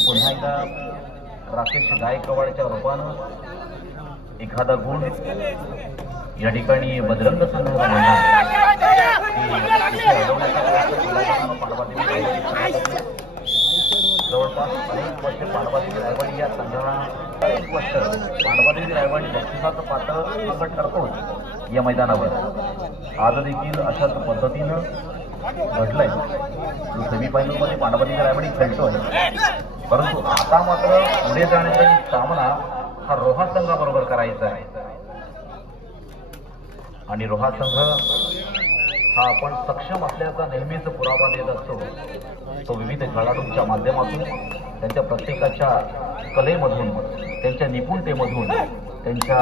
की पुन्हा एकदा राकेश गायकवाडच्या रूपानं एखादा गुण या ठिकाणी बजरंग संघाला मिळणार जवळपास अनेक वर्ष पांडवादेवी रायवाडी या संघाला अनेक वर्ष पांडवादेवी रायवाडी बक्षिसाचं पात्र संकट करतोच या मैदानावर. आज देखील अशाच पद्धतीनं घडलंय. सेमीफायनलमध्ये पांडवादेवी रायवाडी खेळतोय, परंतु आता मात्र पुढे जाण्याचा सामना हा रोहा संघाबरोबर करायचा आहे. आणि रोहा संघ हा आपण सक्षम असल्याचा नेहमीच पुरावा देत असतो. तो विविध खेळाडूंच्या माध्यमातून, त्यांच्या प्रत्येकाच्या कलेमधून, त्यांच्या निपुणतेमधून, त्यांच्या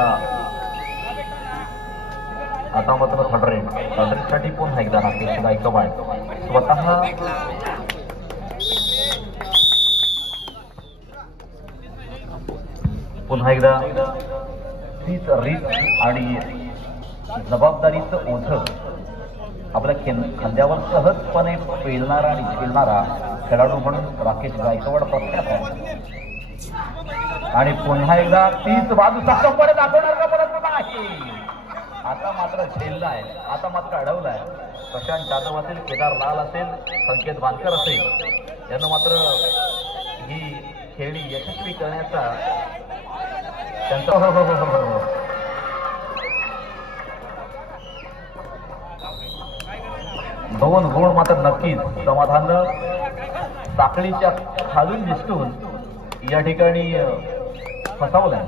आता मात्र थर्ड रेटसाठी पुन्हा एकदा राकेश गायकवाड स्वतः पुन्हा एकदा तीच रीत आणि जबाबदारीचं ओझं आपल्या खांद्यावर सहजपणे पेलणारा आणि झेलणारा खेळाडू म्हणून राकेश गायकवाड प्रख्यात आहे. आणि पुन्हा एकदा तीच बाजू सक्षमपणे दाखवणार का परत नाही. आता मात्र झेललाय, आता मात्र अडवलाय. प्रशांत जाधव असेल, केदार लाल असेल, संकेत बांदकर असेल, यांना मात्र ही खेळी यशस्वी करण्याचा त्यांचा दोन गुण मात्र नक्कीच समाधान साखळीच्या खालून दिसतून या ठिकाणी फसवलाय.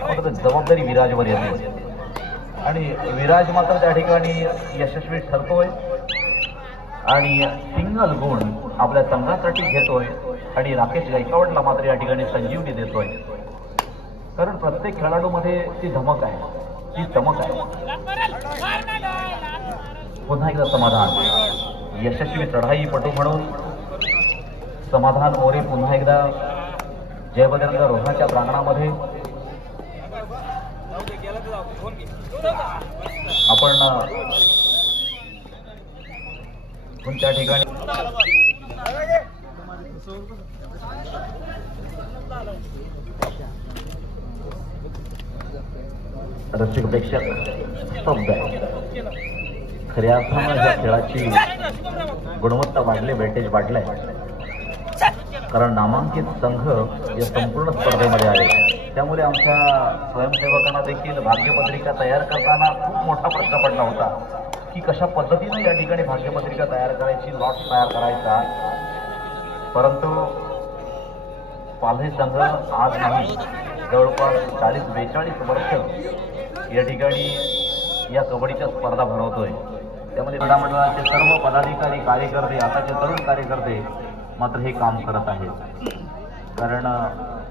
मात्र जबाबदारी विराजवर येते आणि विराज मात्र त्या ठिकाणी यशस्वी ठरतोय आणि सिंगल गुण आपल्या संघासाठी घेतोय आणि राकेश गायकवाडला मात्र या ठिकाणी संजीवनी देतोय. कारण प्रत्येक खेळाडूमध्ये ती धमक आहे, ती चमक आहे. पुन्हा एकदा समाधान यशस्वी चढाईपटू म्हणून समाधान मोरे पुन्हा एकदा जयबजरंग रोहाच्या प्रांगणामध्ये आपण त्या ठिकाणी रसिक प्रेक्षक स्तब्ध आहे. खऱ्या अर्थानं या खेळाची गुणवत्ता वाढली, वेटेज वाढलंय. कारण नामांकित संघ या संपूर्ण स्पर्धेमध्ये आले. त्यामुळे आमच्या स्वयंसेवकांना देखील भाग्यपत्रिका तयार करताना खूप मोठा प्रश्न पडला होता की कशा पद्धतीने या ठिकाणी भाग्यपत्रिका तयार करायची, लॉट्स तयार करायचा. परंतु पालघर संघ आज नाही, जवळपास 40-42 वर्ष या ठिकाणी या कबड्डीच्या स्पर्धा भरवतोय. त्यामध्ये क्रीडा मंडळाचे सर्व पदाधिकारी, कार्यकर्ते, आताचे तरुण कार्यकर्ते मात्र हे काम करत आहेत. कारण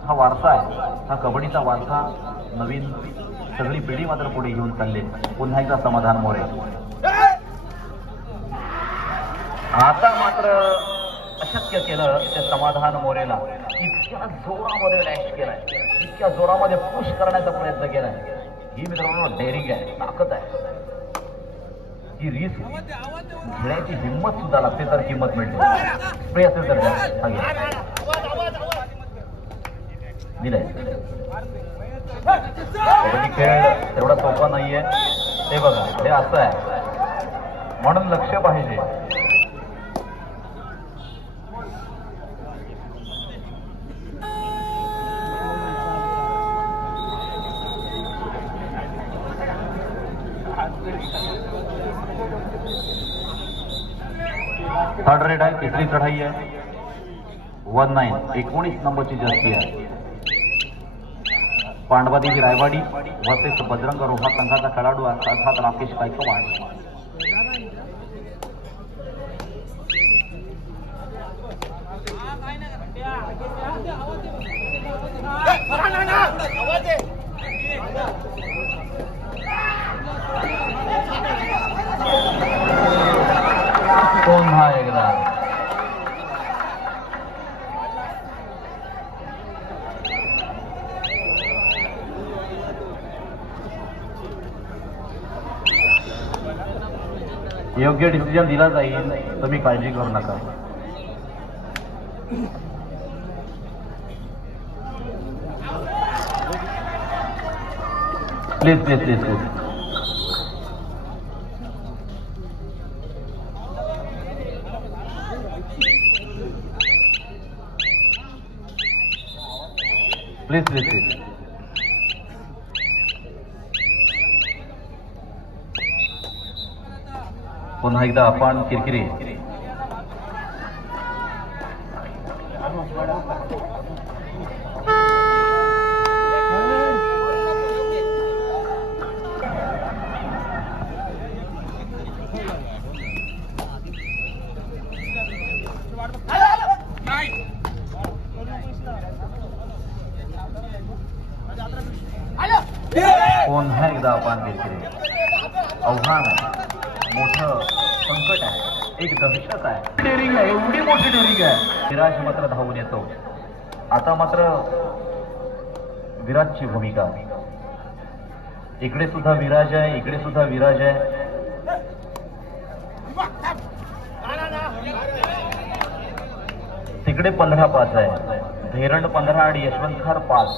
हा वारसा आहे, हा कबड्डीचा वारसा नवीन सगळी पिढी मात्र पुढे घेऊन चालले. पुन्हा एकदा समाधान मोरे आता मात्र अशक्य केलं त्या समाधान मोरेला. इतक्या जोरामध्ये डॅश केलाय, इतक्या जोरामध्ये पुश करण्याचा प्रयत्न केलाय. ही मित्रांनो डेअरिंग आहे, ताकद आहे. ही रिस्क घेण्याची हिंमत सुद्धा लागते, तर किंमत मिळते. स्प्रे असेल तर दिलाय. कबड्डी खेळ एवढा सोपा नाहीये. ते बघा, हे असं आहे म्हणून लक्ष पाहिजे. थर्ड रेड आहे, तिसरी चढाई आहे. 19 नंबरची जर्सी आहे. पांडवादेवी रायवाडी वर्सेस बजरंग रोहा संघाचा खेळाडू अर्थात राकेश गायकवाड. पुन्हा एकदा योग्य डिसिजन दिला जाईल, तुम्ही काळजी करू नका. Please please please please. Please please please. पुन्हा एकदा आपण किरकिरी. पुन्हा एकदा आपण किरकिरी. आव्हान मोठं संकट आहे, एक दहशत आहे, डेअरिंग आहे, एवढी मोठी डेअरिंग आहे. विराज मात्र धावून येतो. आता मात्र विराजची भूमिका. इकडे सुद्धा विराज आहे, इकडे सुद्धा विराज आहे. तिकडे 15-5 आहे. धैरण 15 आणि यशवंत खार 5.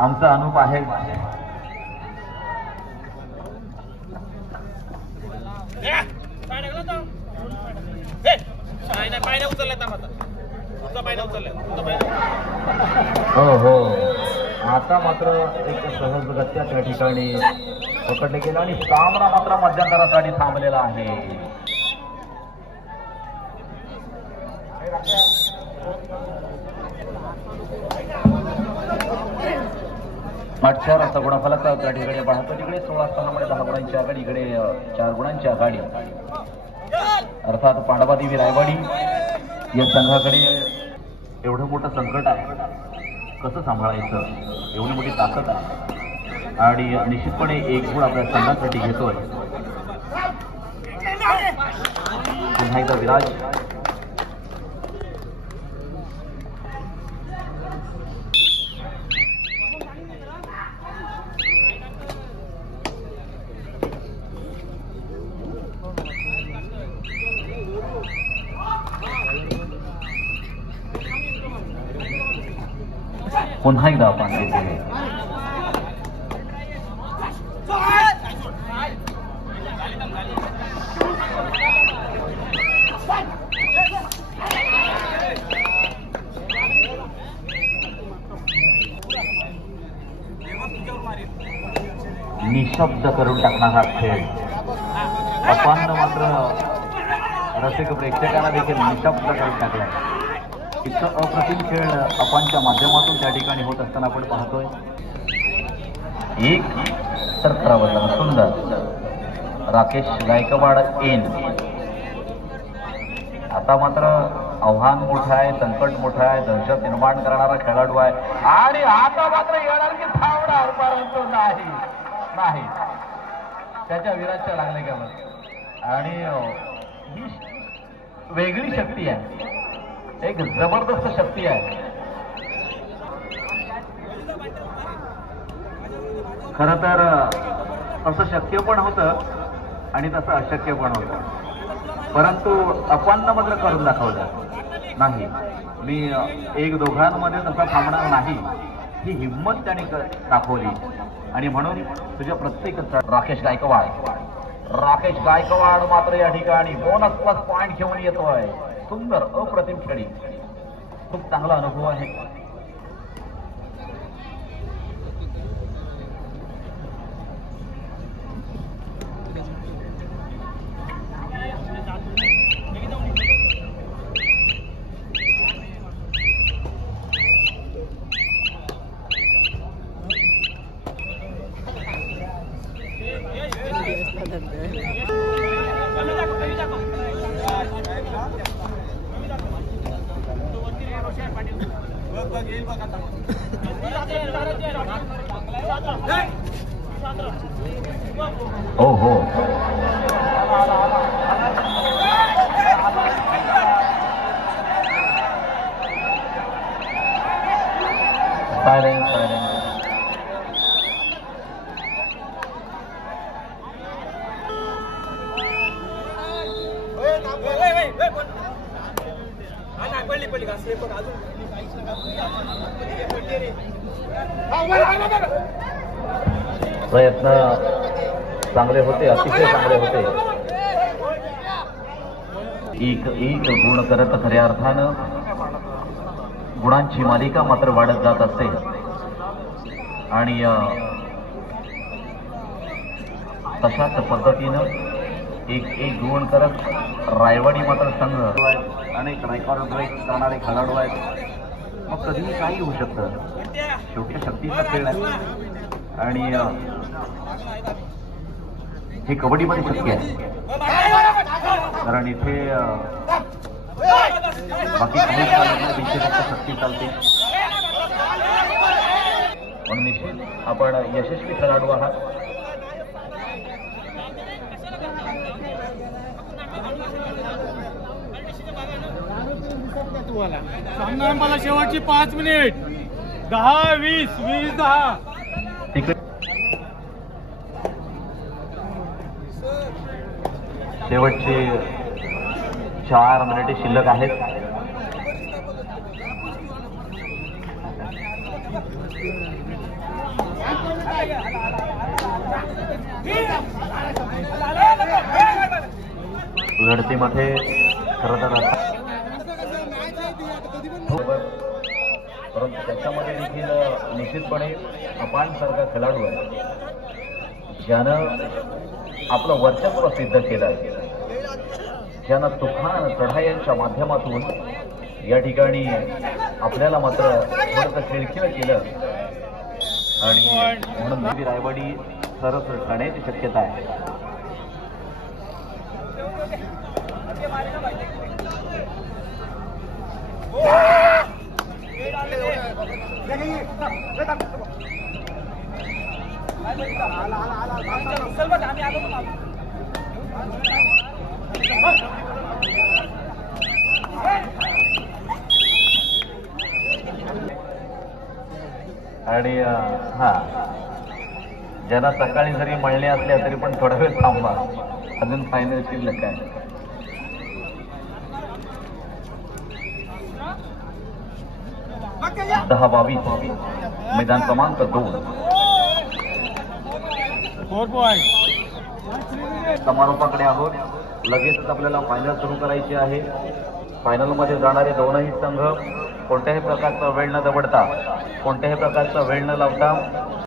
आमचा अनूप आहे. हो हो, आता मात्र एक सहजगत्या त्या ठिकाणी पकडले गेला आणि सामना मात्र मध्यंतरासाठी थांबलेला आहे. मागच्या असा गुणाफलक त्या ठिकाणी पाहतो. तिकडे 16-6 10 गुणांची आघाडी, इकडे 4 गुणांची आघाडी. अर्थात पांडवादेवी रायवाडी या संघाकडे एवढं मोठं संकट आहे, कसं सांभाळायचं, एवढी मोठी ताकद आहे आणि निश्चितपणे एक गुण आपल्या संघासाठी घेतोय. पुन्हा एकदा विराज. पुन्हा एकदा आपण घेतले. निशब्द करून टाकणारा खेळ. आपण मात्र रसिक प्रेक्षकांना देखील निशब्द करून टाकलाय. इतकं अप्रतिम खेळ आपणच्या माध्यमातून त्या ठिकाणी होत असताना आपण पाहतोय. एक तर प्रवर्तन सुंदर राकेश गायकवाड एन. आता मात्र आव्हान मोठं आहे, संकट मोठं आहे, दहशत निर्माण करणारा खेळाडू आहे आणि आता मात्र येणार की थांबणार, परंतु नाही नाही त्याच्या विराजच्या लागले गेलं. आणि ही वेगळी शक्ती आहे, एक जबरदस्त शक्ती आहे. खर तर असं शक्य पण होतं आणि तसं अशक्य पण होतं, परंतु आपण मात्र करून दाखवलं नाही. मी एक दोघांमध्ये तसा थांबणार नाही ही हिंमत त्याने दाखवली आणि म्हणून तुझ्या प्रत्येक. राकेश गायकवाड मात्र या ठिकाणी बोनस प्लस पॉइंट घेऊन येतोय. सुंदर अप्रतिम खेळी, खूप चांगला अनुभव आहे. हो हो प्रयत्न चांगले होते, अतिशय चांगले होते. एक एक गुण करत खऱ्या अर्थानं गुणांची मालिका मात्र वाढत जात असते. आणि तशाच पद्धतीनं एक एक गुण करत रायवाडी मात्र संघ अनेक रेकॉर्ड ब्रेक करणारे खेळाडू आहेत. मग कधीही काही होऊ शकतं. शेवटी शक्तीचा खेळ आहे आणि हे कबड्डीमध्ये शक्य आहे, कारण इथे बाकी काही शक्ती चालते. पण निश्चित आपण यशस्वी खेळाडू आहात. सामना मला शेवटची 5 मिनिट 10-20 20-10. शेवटचे 4 मिनिटे शिल्लक आहेत. लढतीमध्ये खरं तर परंतु त्याच्यामध्ये देखील निश्चितपणे अपान सारखा खेळाडू आहे, ज्यानं आपलं वर्चस्व सिद्ध केलं आहे, ज्यानं तुफान चढायांच्या माध्यमातून या ठिकाणी आपल्याला मात्र थोडंसं खिळखिळ केलं. आणि म्हणून नवी रायवाडी सरस ठरण्याची शक्यता आहे. आणि ज्यांना सकाळी जरी मळणे असल्या तरी पण थोडा वेळ थांबा, अजून फायनल शिल्लक आहे. दहा 22 मैदान क्रमांक 2. समारोपाकडे आहोत. लगेच आपल्याला फायनल सुरू करायची आहे. फायनलमध्ये जाणारे दोनही संघ कोणत्याही प्रकारचा वेळ न दवडता, कोणत्याही प्रकारचा वेळ न लावता